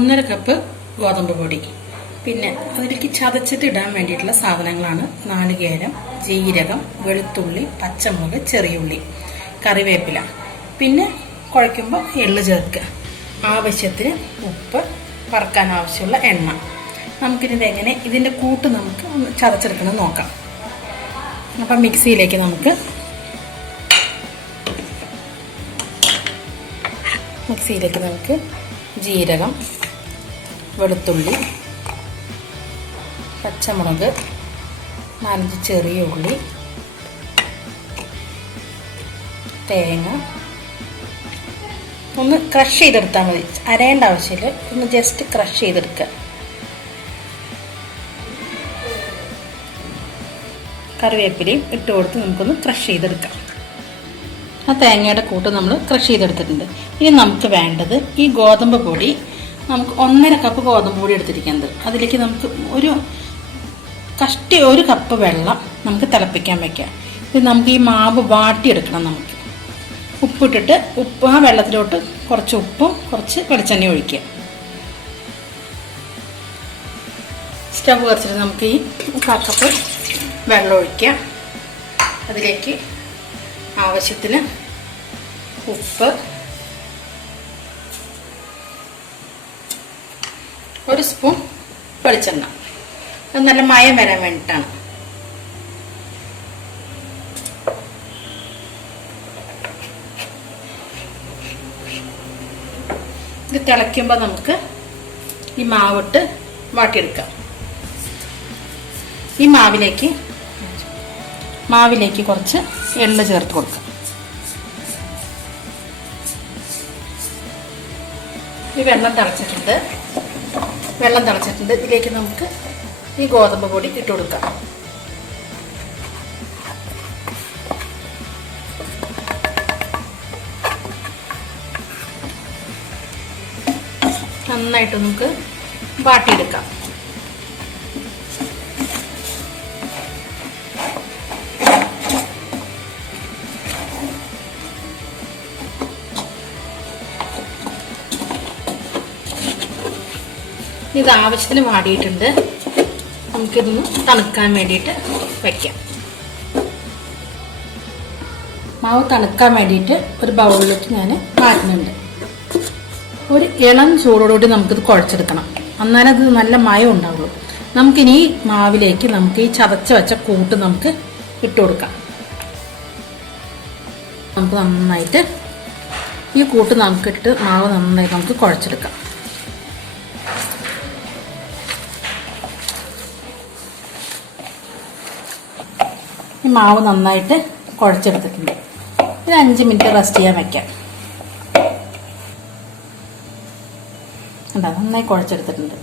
1.5 cup ഗോതമ്പ് പൊടി. പിന്നെ അതിലേക്ക് ചതച്ചിട്ട് ഇടാൻ വേണ്ടിയിട്ടുള്ള സാധനങ്ങളാണ് നാളികേരം, ജീരകം, വെളുത്തുള്ളി, പച്ചമുളക്, ചെറിയുള്ളി, കറിവേപ്പില. പിന്നെ കുഴയ്ക്കുമ്പോൾ എള്ള് ചേർക്കുക. ആവശ്യത്തിന് ഉപ്പ്, വറക്കാൻ ആവശ്യമുള്ള എണ്ണ. നമുക്കിതിൻ്റെ എങ്ങനെ ഇതിൻ്റെ കൂട്ട് നമുക്ക് ചതച്ചെടുക്കണം നോക്കാം. അപ്പം മിക്സിയിലേക്ക് നമുക്ക് ജീരകം, വെളുത്തുള്ളി, പച്ചമുളക്, 4 ചെറിയ ഉള്ളി, തേങ്ങ ഒന്ന് ക്രഷ് ചെയ്തെടുത്താൽ മതി, അരയേണ്ട ആവശ്യമില്ല, ഒന്ന് ജസ്റ്റ് ക്രഷ് ചെയ്തെടുക്കുക. കറിവേപ്പിലയും ഇട്ട് കൊടുത്ത് നമുക്കൊന്ന് ക്രഷ് ചെയ്തെടുക്കാം. ആ തേങ്ങയുടെ കൂട്ട് നമ്മൾ ക്രഷ് ചെയ്തെടുത്തിട്ടുണ്ട്. ഇനി നമുക്ക് വേണ്ടത് ഈ ഗോതമ്പ് പൊടി. നമുക്ക് 1.5 കപ്പ് ഗോതമ്പ് പൊടി എടുത്തിരിക്കുന്നത്. അതിലേക്ക് നമുക്ക് ഒരു കപ്പ് വെള്ളം നമുക്ക് തിളപ്പിക്കാൻ വയ്ക്കാം. ഇത് നമുക്ക് ഈ മാവ് വാട്ടിയെടുക്കണം. നമുക്ക് ഉപ്പിട്ടിട്ട് ആ വെള്ളത്തിലോട്ട് കുറച്ച് ഉപ്പും കുറച്ച് വെളിച്ചെണ്ണ ഒഴിക്കുക. സ്റ്റവ് കുറച്ചിട്ട് നമുക്ക് ഈ 1 കപ്പ് വെള്ളം ഒഴിക്കുക. അതിലേക്ക് ആവശ്യത്തിന് ഉപ്പ്, 1 സ്പൂൺ വെളിച്ചെണ്ണ. അത് നല്ല മയം വരാൻ വേണ്ടിയിട്ടാണ്. ഇത് തിളയ്ക്കുമ്പോൾ നമുക്ക് ഈ മാവിട്ട് വാട്ടിയെടുക്കാം. ഈ മാവിലേക്ക് കുറച്ച് എള്ള് ചേർത്ത് കൊടുക്കാം. ഈ വെള്ളം തിളച്ചിട്ടുണ്ട്. ഇതിലേക്ക് നമുക്ക് ഈ ഗോതമ്പ് പൊടി ഇട്ട് കൊടുക്കാം. നന്നായിട്ട് നമുക്ക് വാട്ടിയെടുക്കാം. ഇത് ആവശ്യത്തിന് വാടിയിട്ടുണ്ട്. നമുക്കിതൊന്ന് തണുക്കാൻ വേണ്ടിയിട്ട് വയ്ക്കാം. മാവ് തണുക്കാൻ വേണ്ടിയിട്ട് ഒരു ബൗളിലേക്ക് ഞാൻ മാറ്റുന്നുണ്ട്. ഒരു ഇളം ചൂടോടുകൂടി നമുക്കിത് കുഴച്ചെടുക്കണം. എന്നാലേ അത് നല്ല മയം ഉണ്ടാവുള്ളൂ. നമുക്കിനി ഈ മാവിലേക്ക് നമുക്ക് ഈ ചതച്ച് വെച്ച കൂട്ട് നമുക്ക് ഇട്ട് കൊടുക്കാം. നമുക്ക് നന്നായിട്ട് ഈ കൂട്ട് നമുക്കിട്ട് മാവ് നന്നായിട്ട് നമുക്ക് കുഴച്ചെടുക്കാം. ഈ മാവ് നന്നായിട്ട് കുഴച്ചെടുത്തിട്ടുണ്ട്. ഇത് 5 മിനിറ്റ് റെസ്റ്റ് ചെയ്യാൻ വയ്ക്കാം. നന്നായി കുഴച്ചെടുത്തിട്ടുണ്ട്.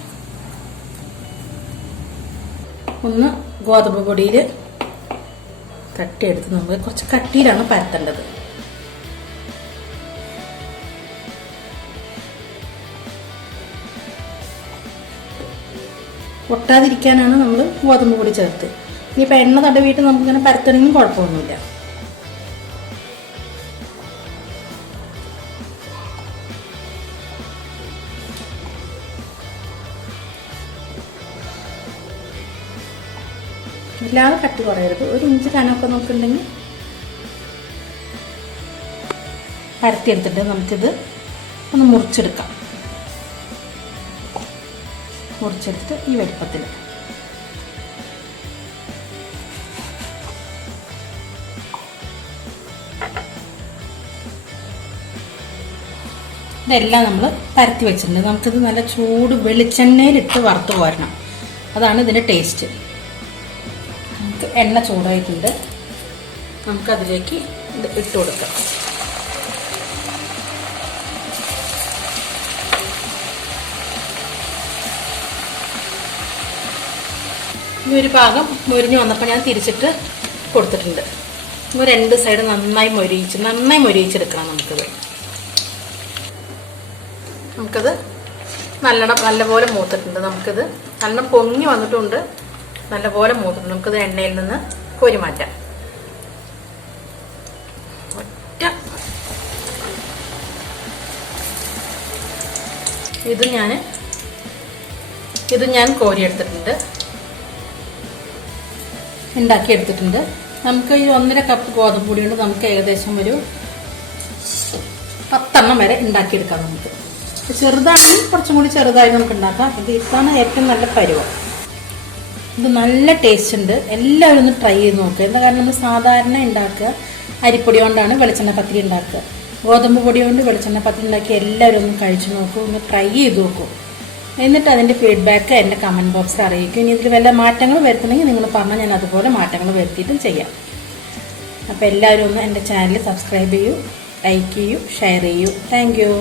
ഒന്ന് ഗോതമ്പ് പൊടിയിൽ തട്ടിയെടുത്ത് നമുക്ക് കുറച്ച് കട്ടിയിലാണ് പരത്തേണ്ടത്. ഒട്ടാതിരിക്കാനാണ് നമ്മൾ ഗോതമ്പ് പൊടി ചേർത്ത്. ഇനിയിപ്പോൾ എണ്ണ തടവിയിട്ട് നമുക്കിങ്ങനെ പരത്തണമെങ്കിൽ കുഴപ്പമൊന്നുമില്ല. ഇല്ലാതെ കട്ടി കുറയരുത്. 1 ഇഞ്ച് കനമൊക്കെ നോക്കുന്നുണ്ടെങ്കിൽ പരത്തിയെടുത്തിട്ട് നമുക്കിത് ഒന്ന് മുറിച്ചെടുക്കാം. മുറിച്ചെടുത്ത് ഈ വലുപ്പത്തിൽ ഇതെല്ലാം നമ്മൾ പരത്തി വെച്ചിട്ടുണ്ട്. നമുക്കിത് നല്ല ചൂട് വെളിച്ചെണ്ണയിലിട്ട് വറുത്ത് കോരണം. അതാണ് ഇതിൻ്റെ ടേസ്റ്റ്. നമുക്ക് എണ്ണ ചൂടായിട്ടുണ്ട്. നമുക്കതിലേക്ക് ഇത് ഇട്ട് കൊടുക്കാം. ഈ ഒരു ഭാഗം മൊരിഞ്ഞ് വന്നപ്പോൾ ഞാൻ തിരിച്ചിട്ട് കൊടുത്തിട്ടുണ്ട്. 2 സൈഡ് നന്നായി മൊരിയിച്ചെടുക്കണം. നമുക്കത് നല്ലപോലെ മൂത്തിട്ടുണ്ട്. നമുക്കിത് നല്ല പൊങ്ങി വന്നിട്ടുണ്ട്. നല്ലപോലെ മൂത്തിട്ടുണ്ട്. നമുക്കിത് എണ്ണയിൽ നിന്ന് കോരി മാറ്റാം. ഇത് ഞാൻ ഇത് ഞാൻ കോരിയെടുത്തിട്ടുണ്ട്, ഉണ്ടാക്കിയെടുത്തിട്ടുണ്ട്. നമുക്ക് ഈ 1.5 കപ്പ് ഗോതമ്പ് പൊടി കൊണ്ട് നമുക്ക് ഏകദേശം ഒരു 10 എണ്ണം വരെ ഉണ്ടാക്കിയെടുക്കാം. നമുക്ക് ചെറുതാണെങ്കിൽ കുറച്ചും കൂടി ചെറുതായി നമുക്ക് ഉണ്ടാക്കാം. ഇതാണ് ഏറ്റവും നല്ല പരുവം. ഇത് നല്ല ടേസ്റ്റ് ഉണ്ട്. എല്ലാവരും ഒന്ന് ട്രൈ ചെയ്ത് നോക്കുക. എന്താ കാരണം നമ്മൾ സാധാരണ ഉണ്ടാക്കുക അരിപ്പൊടി കൊണ്ടാണ് വെളിച്ചെണ്ണ പത്തിരി ഉണ്ടാക്കുക. ഗോതമ്പ് പൊടി കൊണ്ട് വെളിച്ചെണ്ണ പത്തിരി ഉണ്ടാക്കി എല്ലാവരും ഒന്ന് കഴിച്ചു നോക്കൂ, ഒന്ന് ട്രൈ ചെയ്ത് നോക്കൂ. എന്നിട്ട് അതിൻ്റെ ഫീഡ്ബാക്ക് എൻ്റെ കമൻറ്റ് ബോക്സിൽ അറിയിക്കും. ഇനി ഇതിൽ വല്ല മാറ്റങ്ങൾ വരുത്തണമെങ്കിൽ നിങ്ങൾ പറഞ്ഞാൽ ഞാൻ അതുപോലെ മാറ്റങ്ങൾ വരുത്തിയിട്ടും ചെയ്യാം. അപ്പോൾ എല്ലാവരും ഒന്ന് എൻ്റെ ചാനൽ സബ്സ്ക്രൈബ് ചെയ്യൂ, ലൈക്ക് ചെയ്യൂ, ഷെയർ ചെയ്യൂ. Thank you.